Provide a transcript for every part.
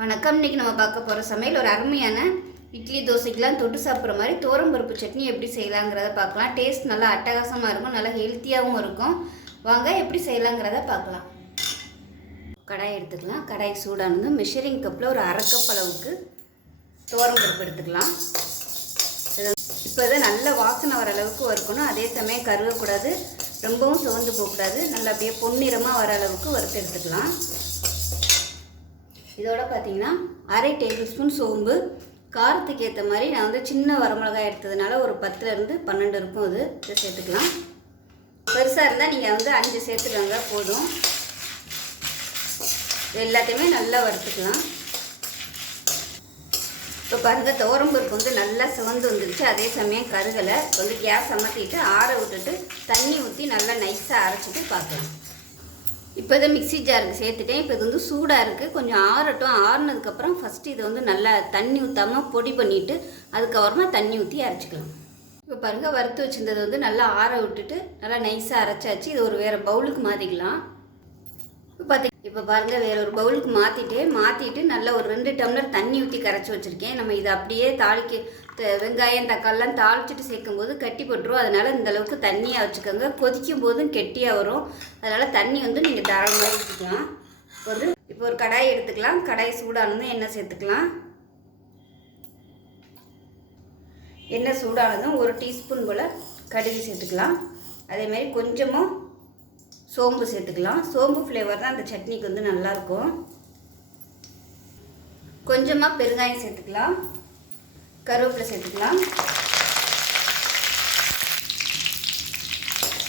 வணக்கம். இன்றைக்கி நம்ம பார்க்க போகிற சமையல் ஒரு அருமையான இட்லி தோசைக்கெலாம் தொட்டு சாப்பிட்ற மாதிரி துவரம்பருப்பு சட்னி எப்படி செய்யலாங்கிறத பார்க்கலாம். டேஸ்ட் நல்லா அட்டகாசமாக இருக்கும், நல்லா ஹெல்த்தியாகவும் இருக்கும். வாங்க எப்படி செய்யலாங்கிறத பார்க்கலாம். கடாய் எடுத்துக்கலாம். கடாய் சூடானது மெஷரிங் கப்பில் ஒரு அரை கப் அளவுக்கு துவரம்பருப்பு எடுத்துக்கலாம். இப்போ இதை நல்ல வாசனை வர அளவுக்கு வறுக்கணும். அதே சமயம் கருகக்கூடாது, ரொம்பவும் சிவந்து போகக்கூடாது. நல்லா அப்படியே பொன்னிறமாக வர அளவுக்கு வறுத்து எடுத்துக்கலாம். இதோட பார்த்தீங்கன்னா அரை டேபிள் ஸ்பூன் சோம்பு, காரத்துக்கு ஏற்ற மாதிரி நான் வந்து சின்ன வரமிளகாய் எடுத்ததுனால ஒரு 10லேருந்து 12 இருக்கும். இதை சேர்த்துக்கலாம். பெருசாக இருந்தால் நீங்கள் வந்து 5 சேர்த்துக்கோங்க போதும். எல்லாத்தையுமே நல்லா வறுத்துக்கலாம். இப்போ பாருங்கள், துவரம்பருப்பு வந்து நல்லா சிவந்து வந்துருச்சு, அதே சமயம் கருகலை. வந்து கேஸ் அமர்த்திட்டு ஆற விட்டுட்டு தண்ணி ஊற்றி நல்லா நைஸாக அரைச்சிட்டு பார்க்கலாம். இப்போ இதை மிக்ஸி ஜாருக்கு சேர்த்துட்டேன். இப்போ இது வந்து சூடாக இருக்குது, கொஞ்சம் ஆறட்டும். ஆறுனதுக்கப்புறம் ஃபஸ்ட்டு இதை வந்து நல்லா தண்ணி ஊற்றாமல் பொடி பண்ணிவிட்டு அதுக்கப்புறமா தண்ணி ஊற்றி அரைச்சிக்கலாம். இப்போ பாருங்கள், வறுத்து வச்சுருந்தது வந்து நல்லா ஆற விட்டுட்டு நல்லா நைஸாக அரைச்சாச்சு. இது ஒரு வேறு பவுலுக்கு மாற்றிக்கலாம். இப்போ பாருங்கள், வேறு ஒரு பவுலுக்கு மாற்றிட்டு நல்லா ஒரு 2 டம்ளர் தண்ணி ஊற்றி கரைச்சி வச்சுருக்கேன். நம்ம இதை அப்படியே வெங்காயம் தக்காளிலாம் தாளிச்சிட்டு சேர்க்கும்போது கட்டி போட்டுரும். அதனால் இந்தளவுக்கு தண்ணியாக வச்சுக்கோங்க. கொதிக்கும் போதும் கெட்டியாக வரும். அதனால் தண்ணி வந்து நீங்கள் தாராளமாக ஊற்றிக்கலாம். இப்போ ஒரு கடாய் எடுத்துக்கலாம். கடாய் சூடானதும் எண்ணெய் சேர்த்துக்கலாம். எண்ணெய் சூடானதும் 1 டீஸ்பூன் போல் கடுகு சேர்த்துக்கலாம். அதேமாதிரி கொஞ்சமாக சோம்பு சேர்த்துக்கலாம். சோம்பு ஃப்ளேவர் தான் அந்த சட்னிக்கு வந்து நல்லாயிருக்கும். கொஞ்சமாக பெருங்காயம் சேர்த்துக்கலாம். கருவேப்பிலை சேர்த்துக்கலாம்.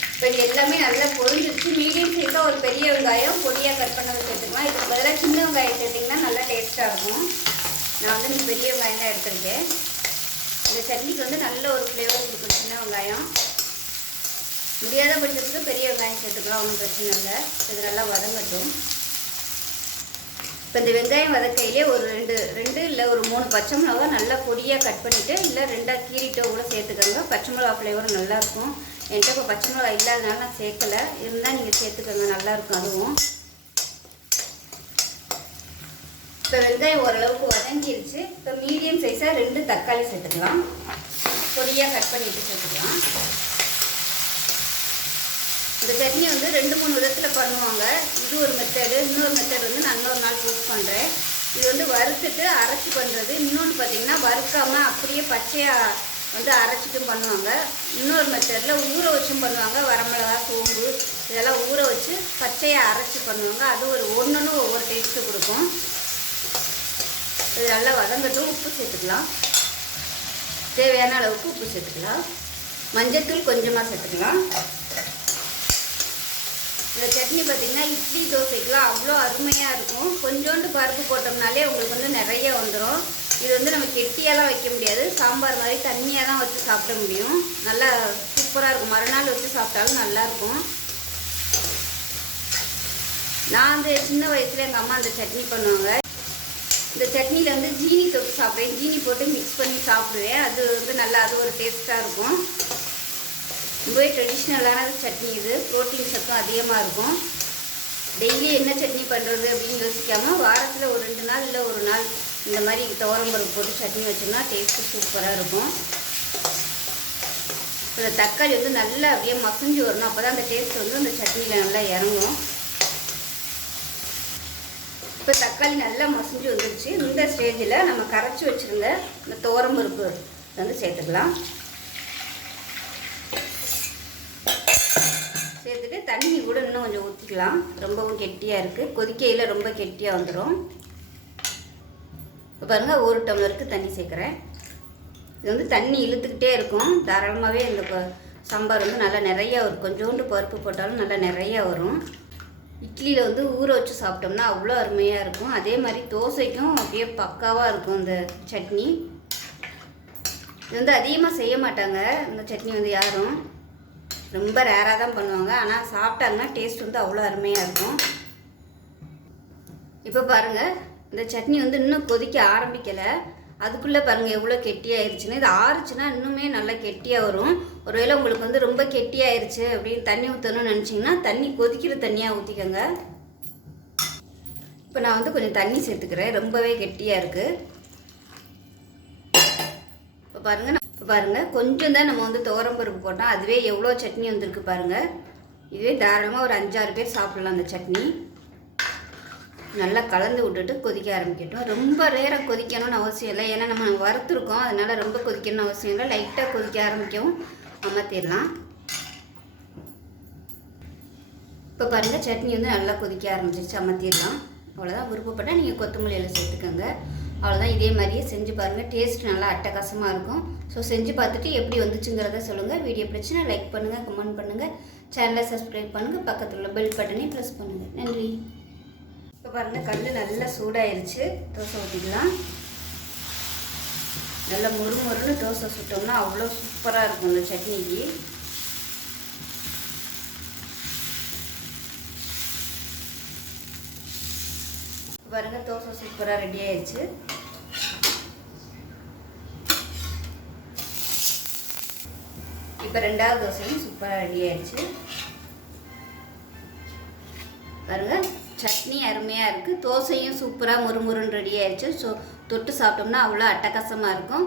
இப்போ இது எல்லாமே நல்லா பொரிஞ்சிருச்சு. மீடியம் சைஸாக ஒரு பெரிய வெங்காயம் பொடியாக கட் பண்ணது சேர்த்துக்கலாம். இதுக்கு பதிலாக சின்ன வெங்காயம் சேர்த்திங்கன்னா நல்லா டேஸ்ட்டாக இருக்கும். நான் வந்து இந்த பெரிய வெங்காயம் தான் எடுத்துருக்கேன். இந்த சட்னிக்கு வந்து நல்ல ஒரு ஃப்ளேவர் கொடுக்கும் சின்ன வெங்காயம். முடியாத பட்சத்துக்கு பெரிய வெங்காயம் சேர்த்துக்கலாம், ஒன்றும் பிரச்சனை இல்லை. இது நல்லா வதங்கட்டும். இப்போ இந்த வெங்காயம் வதக்கையிலே ஒரு ரெண்டு இல்லை ஒரு 3 பச்சை மிளகா நல்லா பொடியாக கட் பண்ணிவிட்டு இல்லை 2 கீரிட்டோ கூட சேர்த்துக்கோங்க. பச்சை மிளகா ஃப்ளேவரும் நல்லாயிருக்கும். என்கிட்ட இப்போ பச்சை மிளகா இல்லாதனால நான் சேர்க்கலை, இருந்தால் நீங்கள் சேர்த்துக்கோங்க, நல்லாயிருக்கும் அதுவும். இப்போ வெங்காயம் ஓரளவுக்கு வதங்கிருச்சு. இப்போ மீடியம் சைஸாக 2 தக்காளி சேர்த்துக்கலாம். பொடியாக கட் பண்ணிவிட்டு சேர்த்துக்கலாம். இந்த சட்னி வந்து 2-3 விதத்தில் பண்ணுவாங்க. இது ஒரு மெத்தடு. இன்னொரு மெத்தட் வந்து நான் இன்னொரு நாள் யூஸ் பண்ணுறேன். இது வந்து வறுத்துட்டு அரைச்சி பண்ணுறது. இன்னொன்று பார்த்திங்கன்னா வறுக்காமல் அப்படியே பச்சையாக வந்து அரைச்சிட்டும் பண்ணுவாங்க. இன்னொரு மெத்தடில் ஊற வச்சும் பண்ணுவாங்க. வரமிளகா, சோம்பு இதெல்லாம் ஊற வச்சு பச்சையாக அரைச்சி பண்ணுவாங்க. அது ஒன்று ஒவ்வொரு டேஸ்ட்டு கொடுக்கும். இது நல்லா வதங்கட்டும். உப்பு சேர்த்துக்கலாம். தேவையான அளவுக்கு உப்பு சேர்த்துக்கலாம். மஞ்சத்தூள் கொஞ்சமாக சேர்த்துக்கலாம். இந்த சட்னி பார்த்திங்கன்னா இட்லி தோசைக்கெலாம் அவ்வளோ அருமையாக இருக்கும். கொஞ்சோண்டு பருப்பு போட்டோம்னாலே உங்களுக்கு வந்து நிறைய வந்துடும். இது வந்து நம்ம கெட்டியாலாம் வைக்க முடியாது, சாம்பார் மாதிரி தண்ணியாக தான் வச்சு சாப்பிட முடியும். நல்லா சூப்பராக இருக்கும். மறுநாள் வச்சு சாப்பிட்டாலும் நல்லாயிருக்கும். நான் வந்து சின்ன வயசில் எங்கள் அம்மா அந்த சட்னி பண்ணுவாங்க. இந்த சட்னியில் வந்து ஜீனி தொட்டு சாப்பிடுவேன். ஜீனி போட்டு மிக்ஸ் பண்ணி சாப்பிடுவேன். அது வந்து நல்லா அது ஒரு டேஸ்ட்டாக இருக்கும். ரொம்பவே ட்ரெடிஷ்னலான சட்னி இது. ப்ரோட்டீன் சத்தும் அதிகமாக இருக்கும். டெய்லி என்ன சட்னி பண்ணுறது அப்படின்னு யோசிக்காமல் வாரத்தில் ஒரு 2 நாள் இல்லை ஒரு நாள் இந்த மாதிரி துவரம்பருப்பு போட்டு சட்னி வச்சோம்னா டேஸ்ட்டு சூப்பராக இருக்கும். இந்த தக்காளி வந்து நல்லா அப்படியே மசிஞ்சு வரணும். அப்போ தான் அந்த டேஸ்ட் வந்து அந்த சட்னியில் நல்லா இறங்கும். இப்போ தக்காளி நல்லா மசிஞ்சு வந்துருச்சு. இந்த ஸ்டேஜில் நம்ம கரைச்சி வச்சுருந்த இந்த துவரம்பருப்பு வந்து சேர்த்துக்கலாம். சேர்த்துட்டு தண்ணி கூட இன்னும் கொஞ்சம் ஊற்றிக்கலாம். ரொம்பவும் கெட்டியாக இருக்குது. கொதிக்கையில் ரொம்ப கெட்டியாக வந்துடும். இப்போ பாருங்கள், 1 டம்ளருக்கு தண்ணி சேர்க்குறேன். இது வந்து தண்ணி இழுத்துக்கிட்டே இருக்கும். தாராளமாகவே இந்த சாம்பார் வந்து நல்லா நிறையா வரும். கொஞ்சோண்டு பருப்பு போட்டாலும் நல்லா நிறையா வரும். இட்லியில் வந்து ஊற வச்சு சாப்பிட்டோம்னா அவ்வளோ அருமையாக இருக்கும். அதே மாதிரி தோசைக்கும் அப்படியே பக்காவாக இருக்கும் இந்த சட்னி. இது வந்து அதிகமாக செய்ய மாட்டாங்க. இந்த சட்னி வந்து யாரும் ரொம்ப ரேராக தான் பண்ணுவாங்க. ஆனால் சாப்பிட்டாங்கன்னா டேஸ்ட் வந்து அவ்வளோ அருமையாக இருக்கும். இப்போ பாருங்கள், இந்த சட்னி வந்து இன்னும் கொதிக்க ஆரம்பிக்கலை. அதுக்குள்ளே பாருங்கள் எவ்வளோ கெட்டியாயிருச்சுன்னு. இது ஆறுச்சுன்னா இன்னுமே நல்லா கெட்டியாக வரும். ஒருவேளை உங்களுக்கு வந்து ரொம்ப கெட்டியாயிருச்சு அப்படின்னு தண்ணி ஊற்றணும்னு நினச்சிங்கன்னா தண்ணி கொதிக்கிற தண்ணியாக ஊற்றிக்கோங்க. இப்போ நான் வந்து கொஞ்சம் தண்ணி சேர்த்துக்கிறேன், ரொம்பவே கெட்டியாக இருக்குது. இப்போ பாருங்கள் கொஞ்சம் தான் நம்ம வந்து துவரம் பருப்பு போட்டோம், அதுவே எவ்வளோ சட்னி வந்திருக்கு பாருங்கள். இதுவே தாராளமாக ஒரு 5-6 பேர் சாப்பிட்லாம் அந்த சட்னி. நல்லா கலந்து விட்டுட்டு கொதிக்க ஆரம்பிக்கட்டும். ரொம்ப நேரம் கொதிக்கணும்னு அவசியம் இல்லை, ஏன்னா நம்ம வறுத்துருக்கோம், அதனால் ரொம்ப கொதிக்கணும்னு அவசியம் இல்லை. லைட்டாக கொதிக்க ஆரம்பிக்கவும் அமர்த்திடலாம். இப்போ பாருங்கள் சட்னி வந்து நல்லா கொதிக்க ஆரம்பிச்சிருச்சு, அமர்த்திடலாம். அவ்வளோதான். விருப்பப்பட்டால் நீங்கள் கொத்தமல்லி எல்லாம் சேர்த்துக்கோங்க. அவ்வளோதான். இதே மாதிரியே செஞ்சு பாருங்கள், டேஸ்ட் நல்லா அட்டகாசமாக இருக்கும். ஸோ செஞ்சு பார்த்துட்டு எப்படி வந்துச்சுங்கிறத சொல்லுங்கள். வீடியோ பிடிச்சினா லைக் பண்ணுங்கள், கமெண்ட் பண்ணுங்கள், சேனலை சப்ஸ்கிரைப் பண்ணுங்கள், பக்கத்தில் உள்ள பெல் பட்டனை ப்ரெஸ் பண்ணுங்கள். நன்றி. இப்போ பாருங்கள் கல் நல்லா சூடாயிருச்சு, தோசை ஊற்றிக்கலாம். நல்லா முறுமுறுன்னு தோசை சுட்டோம்னா அவ்வளோ சூப்பராக இருக்கும் இந்த சட்னிக்கு. பாருங்கள் தோசை சூப்பராக ரெடி ஆயிடுச்சு. இப்போ 2வது தோசையும் சூப்பராக ரெடி ஆயிடுச்சு. பாருங்கள் சட்னி அருமையாக இருக்குது, தோசையும் சூப்பராக முறுமுறுன்னு ரெடி ஆயிடுச்சு. ஸோ தொட்டு சாப்பிட்டோம்னா அவ்வளோ அட்டகாசமாக இருக்கும்.